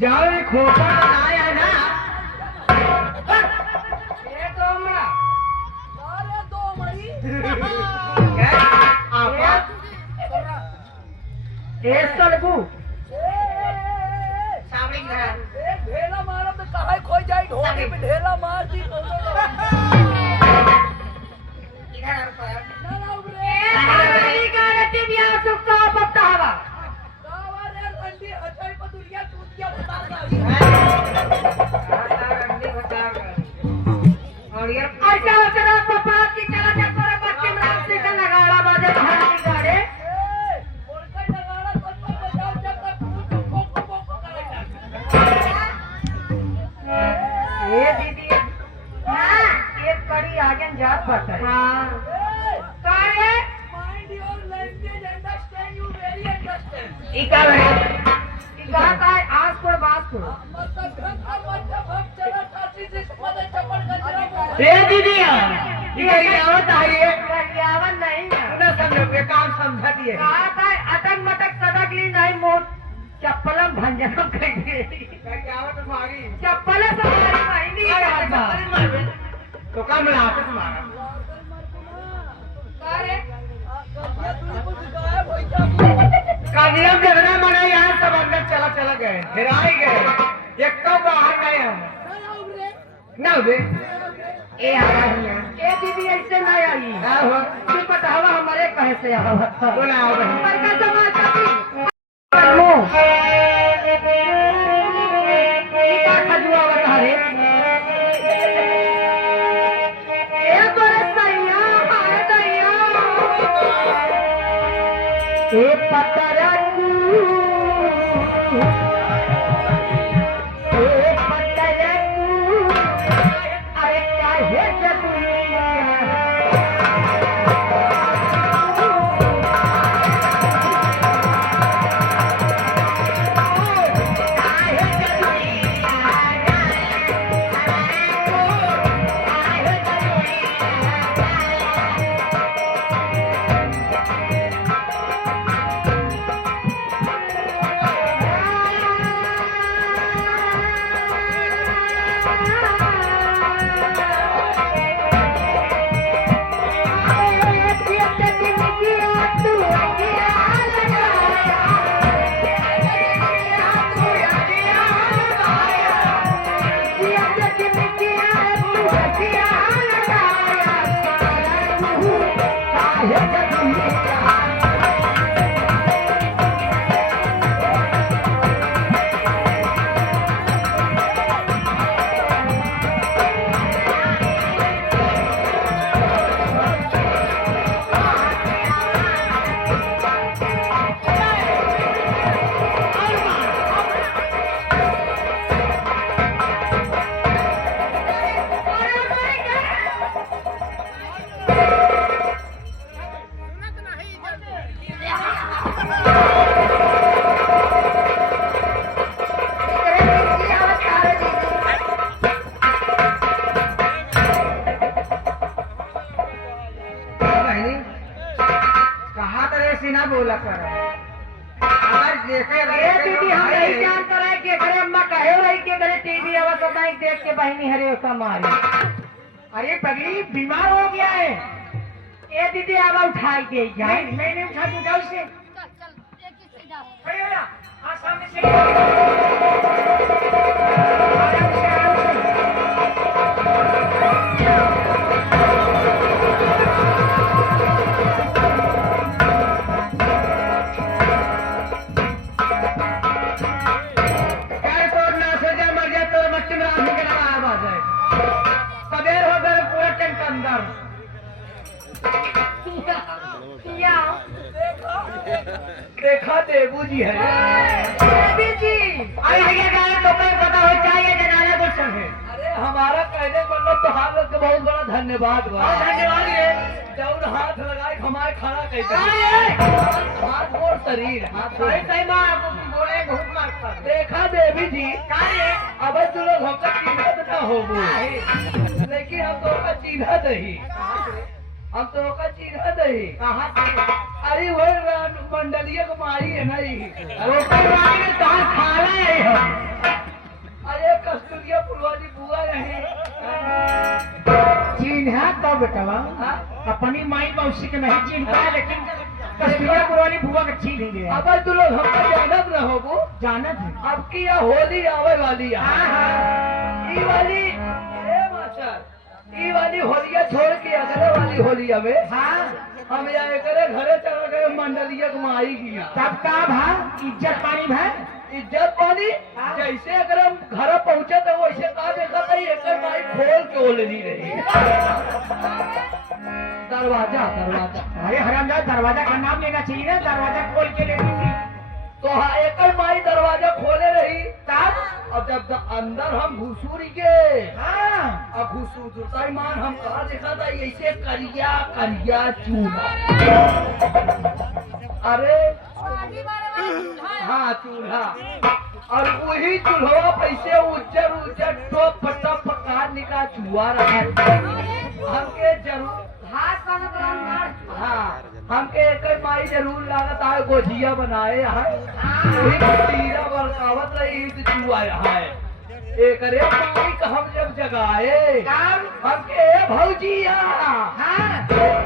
जाओ खोपा आया ना ढेला मारा तो कहा खोई जाए ढोली में ढेला मार दी ई का है ई का काय आज को बात को ए दीदी ई का आवत है ये आवत नहीं ना समझो ये काम समझा दिए का काय अटक मटक सदक ली नहीं मोट चप्पलम भंजनम कहिए क्या आवत मारी चप्पल से मारी नहीं तो काम लाते तुम्हारा कानियम देखना मना यहाँ सब अंदर चला गए हिराई गए एक तो बाहर गए हम ना बे ए ए दीदी ऐसे ना आई हो तू बतावा हमारे कहे से आवा बोला आओ पर का समाचार लो ई का खजुआ बता रे ए बरसैया हाय दैया ए पतरकू ए पतरकू अरे काहे जतुइया ना बोला कर अगर देखे रे दीदी हम नहीं जानते रहे कि घरे अम्मा कहे रही कि घरे टीवी आवत तो नहीं देख के बहनी हरे उसका मारे अरे पगली बीमार हो गया है ए दीदी आवा उठाई दे जाए मैं नहीं उठा दूं जाओ से चल एक ही से जाओ खड़े हो जा हां सामने से देखा देवू जी है जी आई है तो पता हो चाहिए जनाला गुलशन है अरे हमारा कहने को तो हाथ का बहुत बड़ा धन्यवाद धन्यवाद जब हाथ लगाए हमारे खाना कहते हाथ और शरीर हाथ सही बात बोले बहुत मारता देखा देवी जी अब तू लोग हमका चिन्हत ना हो लेकिन हम तो का चिन्हत ही हम तो का चिन्हत ही कहाँ अरे वो मंडलिया को मारी है नहीं खाला है अरे कस्तूरिया पुरवाली बुआ नहीं चिन्हा तो बेटवा अपनी माई मौसी के नहीं चिन्हता लेकिन कस्तूरिया पुरवाली बुआ के चिन्ह अब तू लोग हमको जानत न हो जानत है अब की होली आवे वाली ई वाली ई वाली होलिया छोड़ के अगले वाली होली आवे हम जाए करे घरे चला गए मंडलिया को मारी गया तब का भा इज्जत पानी भाई इज्जत पानी जैसे अगर हम घर पहुंचे तो वैसे कहा देखा था एक माई खोल के ओले नहीं रही दरवाजा अरे हरामजादा दरवाजा का नाम लेना चाहिए ना दरवाजा खोल के लेती थी तो हाँ एक माई दरवाजा खोले रही तब अब जब अंदर हम घुसूरी के अब घुसूर मान हम कहा देखा था ऐसे करिया चूना अरे हाँ चूल्हा। और वही चूल्हा पैसे उज्जर उज्जर टोप फटा पका निका चूहा रहा है। हमके जरूर हाँ हमके एक माई जरूर लागत है गोझिया बनाए है। वही तीरा बरकावत रही चूहा है। एक रे माई का हम जब जगाए हमके भौजिया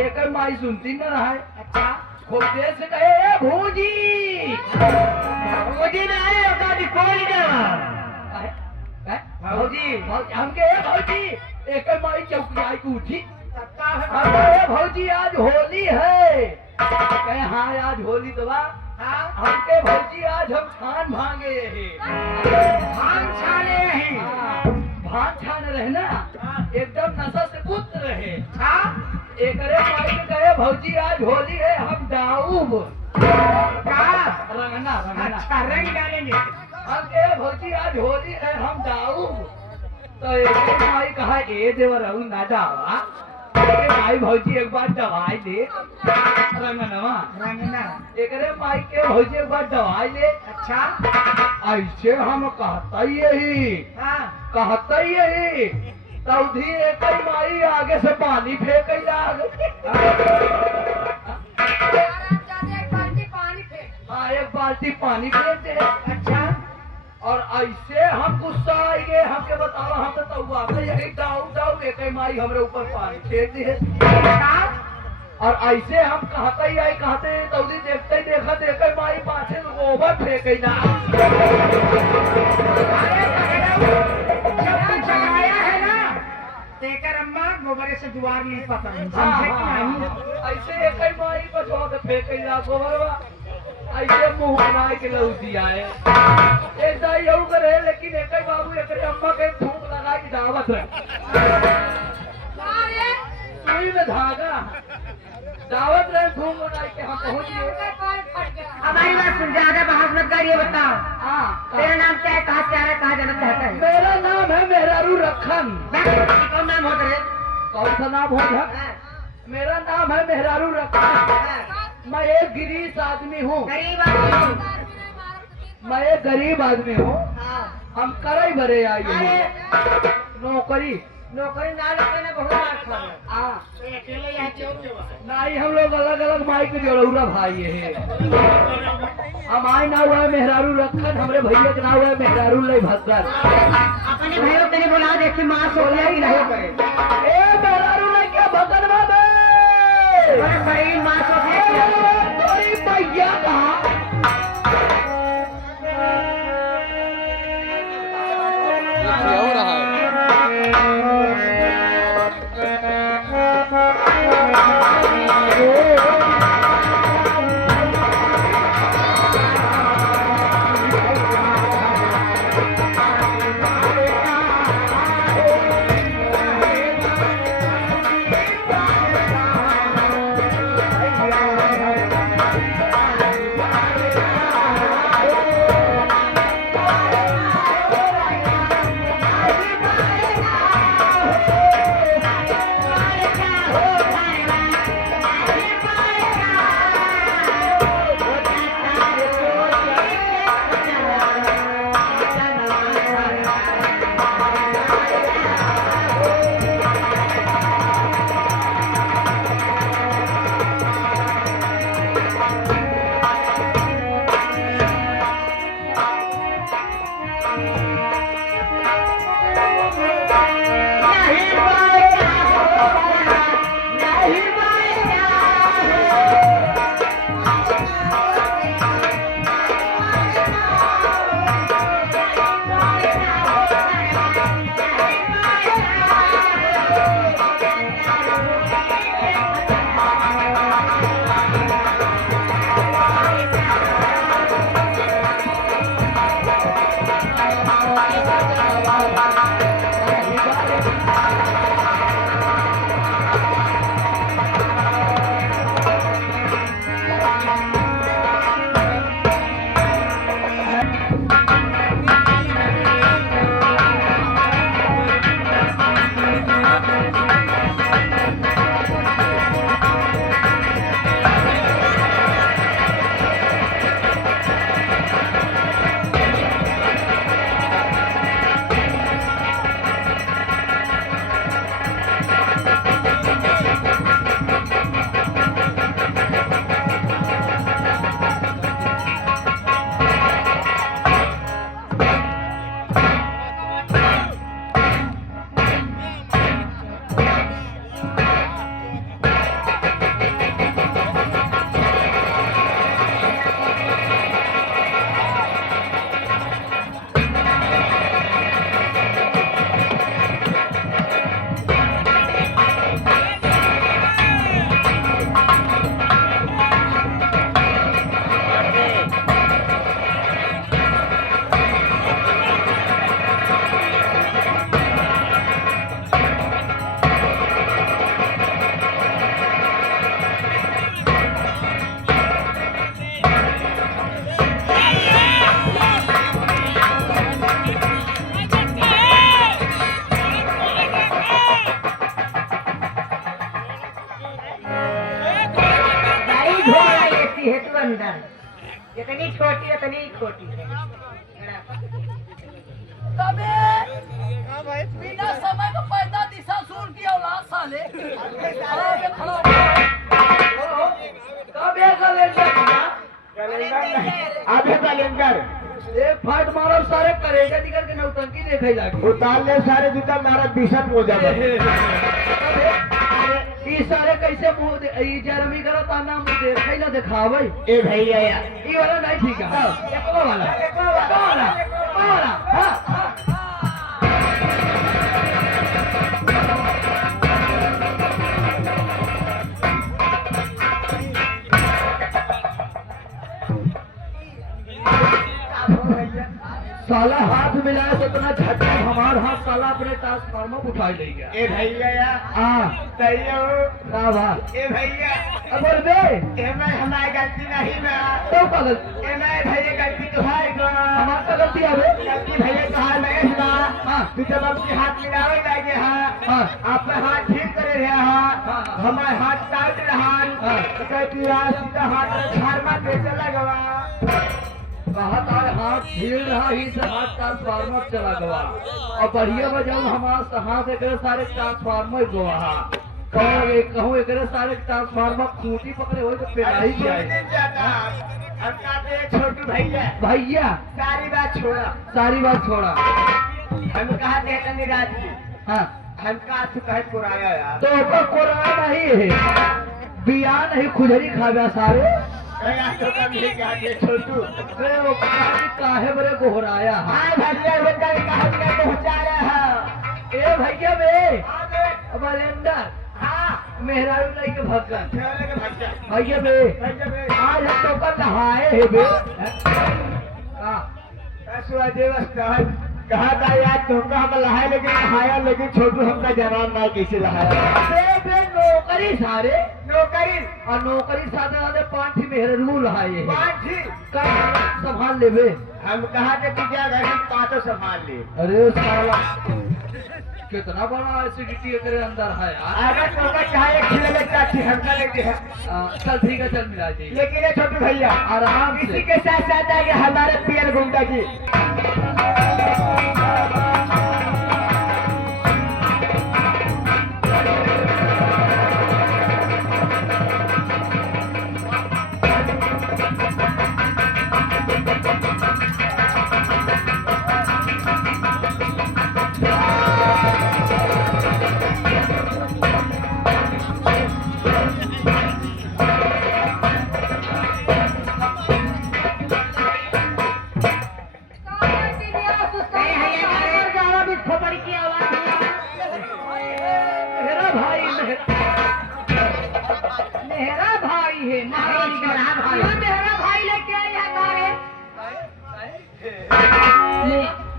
एक माई सुनती न रहा है। अच्छा खूब देर से कहे भौजी भौजी ना आए दादी कोई ना भौजी हमके भौजी एक माई चौकी की उठी अरे भौजी आज होली है। कहे हाँ आज होली तो हमके भौजी आज हम छान भांगे भांग छाने भांग छाने रहे ना एकदम नशा से पुत रहे। एक माई ने कहे भौजी आज होली है हम डाऊब रंगना रंगना अच्छा रंग डालेंगे। हम कहे भौजी आज होली है हम डाऊब। तो एक माई कहा ए देवर ना डावा माई भौजी एक बार दवाई ले रंगनवा रंगना एक माई के भौजी एक बार दवाई ले। अच्छा ऐसे हम कहता यही कहता यही तौधी एक माई आगे से पानी फेंक हाँ एक बाल्टी पानी फेंकते हैं। अच्छा और ऐसे हम गुस्सा आई गए हमके बताओ हम तो यही डाउ डाउ एक माई हमरे ऊपर पानी फेंक दी है। और ऐसे हम कहते ही आई कहते तौदी देखते ही देखा देखे माई पाछे गोबर फेंके ना जगाया है ना तेकर अम्मा गोबर से द्वार नहीं पता ऐसे एक माई बचवा के फेंके ना गोबर ऐसे मुंह बना के लौटी आए एक दाई यू करे लेकिन एक बाबू एक अम्मा के धूप लगा की दावत है सुई में धागा दावत रहे धूप लगा के हम पहुंच गए। हमारी बात सुन ज्यादा बहस मत करिए बताओ। हाँ तेरा नाम क्या है कहाँ से आ रहा है कहाँ जाना चाहता है? मेरा नाम है मेहरारू रखन। कौन नाम होता है? कौन सा नाम होगा? मेरा नाम है मेहरारू रखन। मैं एक गरीब आदमी हूँ। गरीब आदमी? मैं एक गरीब आदमी हूँ। हम करे बरे आई नौकरी नौकरी ना लगते ना बहुत मार खा अकेले यहाँ नहीं हम लोग अलग अलग माई के जोड़ौरा भाई है। हमारे नाम हुआ है मेहरारू रखन हमरे भैया के नाम हुआ है मेहरारू लई भद्र। अपने भाइयों तेरे बुला देखे माँ सो लिया ही नहीं करे ए मेहरारू लई क्या भद्र बाबे सही माँ सो थोड़ी भैया कहा हो रहा है कितनी खोटी है। तबे बिना समय का पैदा दिशा सूर की औलाद साले आगे खड़ा हो। कब ये कैलेंडर आधे कैलेंडर एक फाट मारो सारे करेगा निकल के नौटंकी देखे जाके उतार ले सारे जूता मारा बिशप हो जाए। ई सारे कैसे मुंह दे ई जरमी करो ताना मुंह देखे ना दिखावे ए भैया ई वाला नहीं ठीक है एको वाला हां साला हाथ मिलाया तो इतना झटका हमार हाथ साला अपने ट्रांसफार्मर उठा ले गया। ए भैया हाँ सही हो। क्या बात ए भैया अब बोल बे एमे हमारी गलती नहीं ना। तो का गलती एमे भैया गलती तुम्हारी को हमार का गलती है बे गलती भैया तुम्हारे में ना। हाँ तू जब अपनी हाथ मिलावे लगे हाँ हाँ आपने हाथ ठीक करे रहे हाँ हमारे हाथ टाइट रहा तो कहती सीधा हाथ फार्मा कैसे लगवा कहा था हाथ भीड़ रहा ही से हाथ ट्रांसफार्मर चला गवा और बढ़िया बजाऊ हमारा हाथ एक सारे ट्रांसफार्मर गोवा कहूँ एक सारे ट्रांसफार्मर खूटी पकड़े हो तो पेराई जाए। छोटू भैया भैया सारी बात छोड़ा सारी बात छोड़ा हम कहा थे निराज जी हाँ हम कहा तू कहे पुराया यार तो ऊपर कोरोना नहीं है बिया नहीं खुजरी खाव्या सारे तो कम ही कहा छोटू काहे बड़े गोहराया हाँ भैया बेटा कहा पहुँचा रहा है ए भैया बे बलेंडर हाँ मेहरारू नहीं के भगन खेलने के भैया भैया बे भैया बे आज हम तो कल नहाए है बे कहा था यार तुमका हम लहाए लेकिन नहाया लेकिन छोटू हमका जवान ना कैसे लहाया बे नौकरी सारे नौकरी और नौकरी साथे साथे 5 मेहरारू लहाए है पाँच का संभाल ले बे हम कहा थे कि क्या घर हम पाँचों संभाल ले अरे साला कितना बड़ा एसिडिटी के अंदर है यार अगर तुमका चाहे खिला लगता थी हमका लेते हैं चल ठीक है चल मिला जाइए लेकिन ये छोटू भैया आराम इसी से के साथ साथ आगे हमारे पीएल गुंडा जी मेरा भाई है मेरा भाई लेके आया तारे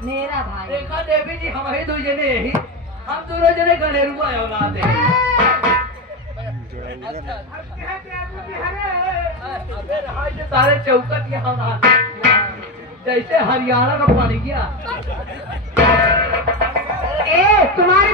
मेरा भाई देखा देवी जी हम ही दो जने ही हम दोनों जने गनेरुआ औलाद है सारे चौकट यहाँ जैसे हरियाणा का पानी गया ए तुम्हारे